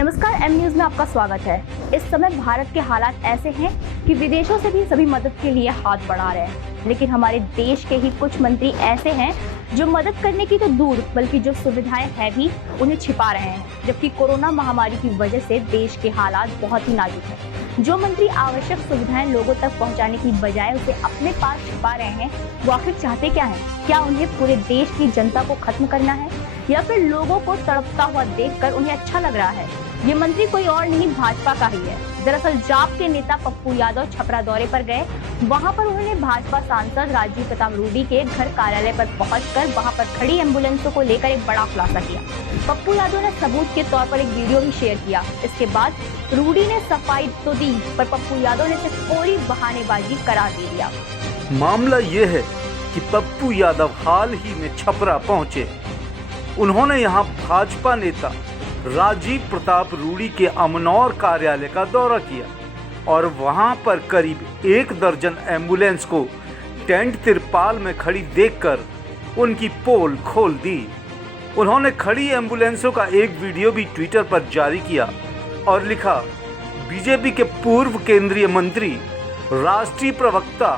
नमस्कार, M news में आपका स्वागत है। इस समय भारत के हालात ऐसे हैं कि विदेशों से भी सभी मदद के लिए हाथ बढ़ा रहे हैं, लेकिन हमारे देश के ही कुछ मंत्री ऐसे हैं जो मदद करने की तो दूर बल्कि जो सुविधाएं हैं भी उन्हें छिपा रहे हैं। जबकि कोरोना महामारी की वजह से देश के हालात बहुत ही नाजुक हैं। जो मंत्री आवश्यक सुविधाएं लोगों तक पहुंचाने की बजाय उसे अपने पास छिपा रहे हैं, वो आखिर चाहते क्या हैं? क्या उन्हें पूरे देश की जनता को खत्म करना है या फिर लोगों को तड़पता हुआ देखकर उन्हें अच्छा लग रहा है? ये मंत्री कोई और नहीं, भाजपा का ही है। दरअसल जाप के नेता पप्पू यादव छपरा दौरे पर गए। वहां पर उन्होंने भाजपा सांसद राजीव प्रताप रूडी के घर कार्यालय पर पहुंचकर वहां पर खड़ी एम्बुलेंसों को लेकर एक बड़ा खुलासा किया। पप्पू यादव ने सबूत के तौर पर एक वीडियो भी शेयर किया। इसके बाद रूडी ने सफाई तो दी, पर पप्पू यादव ने सिर्फ कोरी बहानेबाजी करार दे दिया। मामला ये है कि पप्पू यादव हाल ही में छपरा पहुंचे। उन्होंने यहाँ भाजपा नेता राजीव प्रताप रूडी के अमनौर कार्यालय का दौरा किया और वहां पर करीब 1 दर्जन एम्बुलेंस को टेंट तिरपाल में खड़ी देखकर उनकी पोल खोल दी। उन्होंने खड़ी एम्बुलेंसों का एक वीडियो भी ट्विटर पर जारी किया और लिखा, बीजेपी के पूर्व केंद्रीय मंत्री राष्ट्रीय प्रवक्ता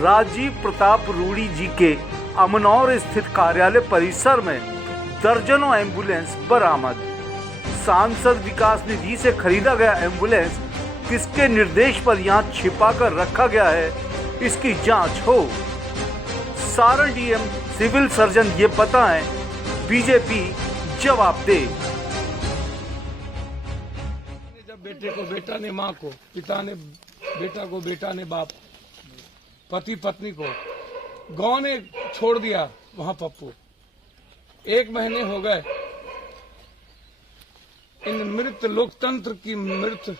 राजीव प्रताप रूडी जी के अमनौर स्थित कार्यालय परिसर में दर्जनों एम्बुलेंस बरामद। सांसद विकास निधि से खरीदा गया एम्बुलेंस किसके निर्देश पर यहां छिपा कर रखा गया है, इसकी जांच हो। सारण डीएम सिविल सर्जन ये बताएं, बीजेपी जवाब दे। जब बेटे को बेटा ने माँ को, पिता ने बेटा को, बेटा ने बाप, पति पत्नी को, गांव ने छोड़ दिया, वहां पप्पू 1 महीने हो गए। इन मृत लोकतंत्र की मृत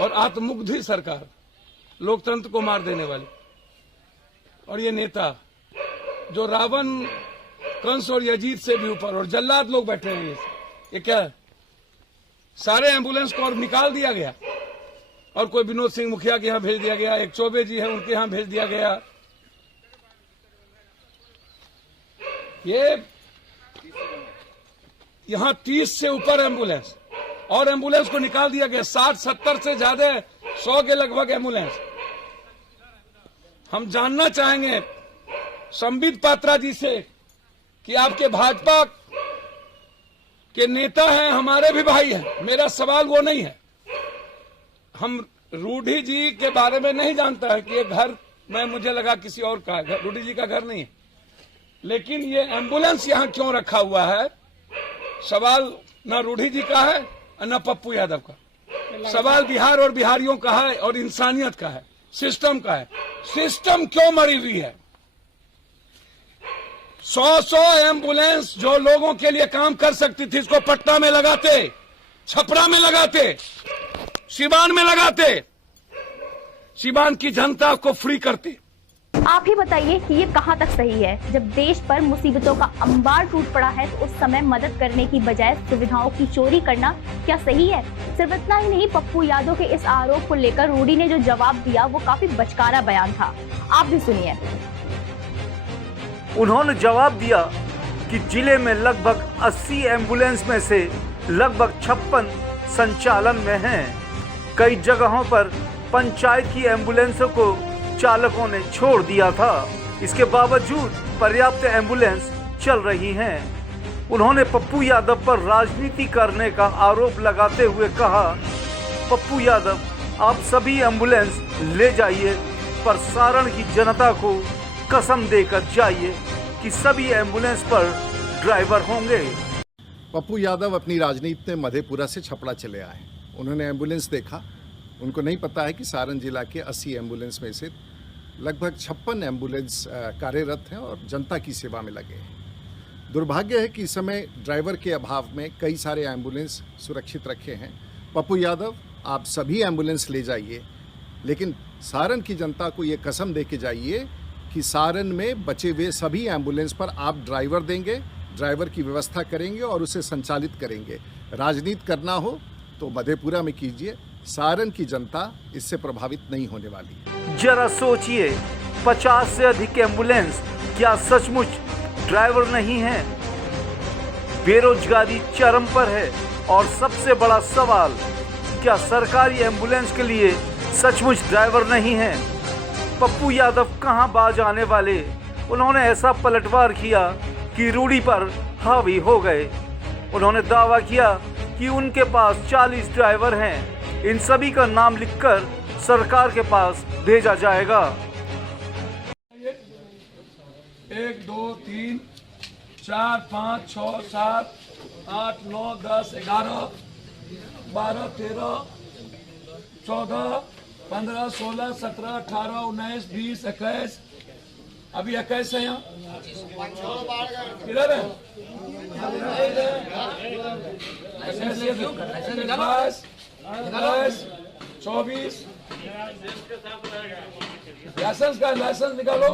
और आत्ममुग्धी सरकार, लोकतंत्र को मार देने वाली, और ये नेता जो रावण, कंस और यजीत से भी ऊपर, और जल्लाद लोग बैठे हैं। ये क्या है? सारे एम्बुलेंस को और निकाल दिया गया और कोई विनोद सिंह मुखिया के यहाँ भेज दिया गया, एक चौबे जी है उनके यहाँ भेज दिया गया। ये यहाँ 30 से ऊपर एम्बुलेंस और एम्बुलेंस को निकाल दिया गया। 60-70 से ज्यादा, 100 के लगभग एम्बुलेंस। हम जानना चाहेंगे संबित पात्रा जी से कि आपके भाजपा के नेता हैं, हमारे भी भाई हैं, मेरा सवाल वो नहीं है। हम रूडी जी के बारे में नहीं जानता है कि ये घर में, मुझे लगा किसी और का है, रूडी जी का घर नहीं है, लेकिन ये एम्बुलेंस यहाँ क्यों रखा हुआ है? सवाल न रूडी जी का है न पप्पू यादव का। सवाल बिहार और बिहारियों का है और इंसानियत का है, सिस्टम का है। सिस्टम क्यों मरी हुई है? 100 एम्बुलेंस जो लोगों के लिए काम कर सकती थी, इसको पटना में लगाते, छपरा में लगाते, सिवान में लगाते, सिवान की जनता को फ्री करते। आप ही बताइए कि ये कहां तक सही है? जब देश पर मुसीबतों का अंबार टूट पड़ा है तो उस समय मदद करने की बजाय सुविधाओं की चोरी करना क्या सही है? सिर्फ इतना ही नहीं, पप्पू यादव के इस आरोप को लेकर रूडी ने जो जवाब दिया वो काफी बचकारा बयान था। आप भी सुनिए। उन्होंने जवाब दिया कि जिले में लगभग 80 एम्बुलेंस में से लगभग 56 संचालन में हैं। कई जगहों पर पंचायत की एम्बुलेंसों को चालकों ने छोड़ दिया था, इसके बावजूद पर्याप्त एम्बुलेंस चल रही हैं। उन्होंने पप्पू यादव पर राजनीति करने का आरोप लगाते हुए कहा, पप्पू यादव आप सभी एम्बुलेंस ले जाइए, पर सारण की जनता को कसम देकर जाइए कि सभी एम्बुलेंस पर ड्राइवर होंगे। पप्पू यादव अपनी राजनीति में मधेपुरा से छपरा चले आए। उन्होंने एम्बुलेंस देखा। उनको नहीं पता है कि सारण जिला के 80 एम्बुलेंस में से लगभग 56 एम्बुलेंस कार्यरत हैं और जनता की सेवा में लगे हैं। दुर्भाग्य है कि इस समय ड्राइवर के अभाव में कई सारे एम्बुलेंस सुरक्षित रखे हैं। पप्पू यादव आप सभी एम्बुलेंस ले जाइए, लेकिन सारण की जनता को ये कसम दे के जाइए कि सारण में बचे हुए सभी एम्बुलेंस पर आप ड्राइवर देंगे, ड्राइवर की व्यवस्था करेंगे और उसे संचालित करेंगे। राजनीति करना हो तो मधेपुरा में कीजिए, सारण की जनता इससे प्रभावित नहीं होने वाली। जरा सोचिए, 50 से अधिक एम्बुलेंस क्या सचमुच ड्राइवर नहीं है? बेरोजगारी चरम पर है और सबसे बड़ा सवाल, क्या सरकारी एम्बुलेंस के लिए सचमुच ड्राइवर नहीं है? पप्पू यादव कहां बाज आने वाले? उन्होंने ऐसा पलटवार किया कि रूड़ी पर हावी हो गए। उन्होंने दावा किया कि उनके पास 40 ड्राइवर हैं। इन सभी का नाम लिखकर सरकार के पास भेजा जाएगा। 1 2 3 4 5 6 7 8 9 10 11 12 13 14 15 16 17 18 19 20 21 अभी 21 है यहाँ किधर है? 22 23 24 लाइसेंस का लाइसेंस निकालो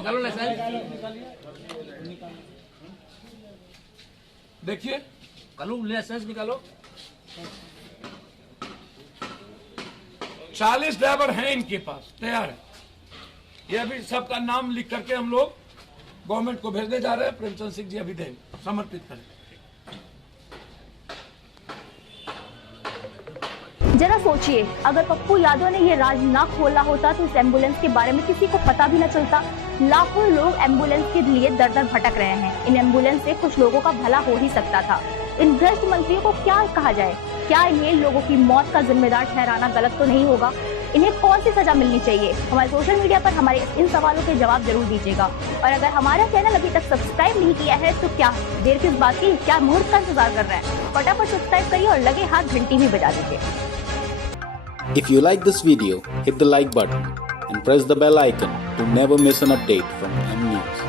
देखिए लाइसेंस निकालो। 40 ड्राइवर हैं इनके पास, तैयार है। ये अभी सबका नाम लिख करके हम लोग गवर्नमेंट को भेजने जा रहे हैं। प्रेमचंद सिंह जी अभी देंगे, समर्पित करें। जरा सोचिए, अगर पप्पू यादव ने ये राज ना खोला होता तो इस एम्बुलेंस के बारे में किसी को पता भी न चलता। लाखों लोग एम्बुलेंस के लिए दर दर भटक रहे हैं। इन एम्बुलेंस से कुछ लोगों का भला हो ही सकता था। इन भ्रष्ट मंत्रियों को क्या कहा जाए? क्या इन्हें लोगों की मौत का जिम्मेदार ठहराना गलत तो नहीं होगा? इन्हें कौन सी सजा मिलनी चाहिए? हमारे सोशल मीडिया पर हमारे इन सवालों के जवाब जरूर दीजिएगा। और अगर हमारा चैनल अभी तक सब्सक्राइब नहीं किया है तो क्या देर किस बात की, क्या मुहूर्त का इंतजार कर रहे हैं? फटाफट सब्सक्राइब करिए और लगे हाथ घंटी भी बजा दीजिए। If you like this video, hit the like button and press the bell icon to never miss an update from M News.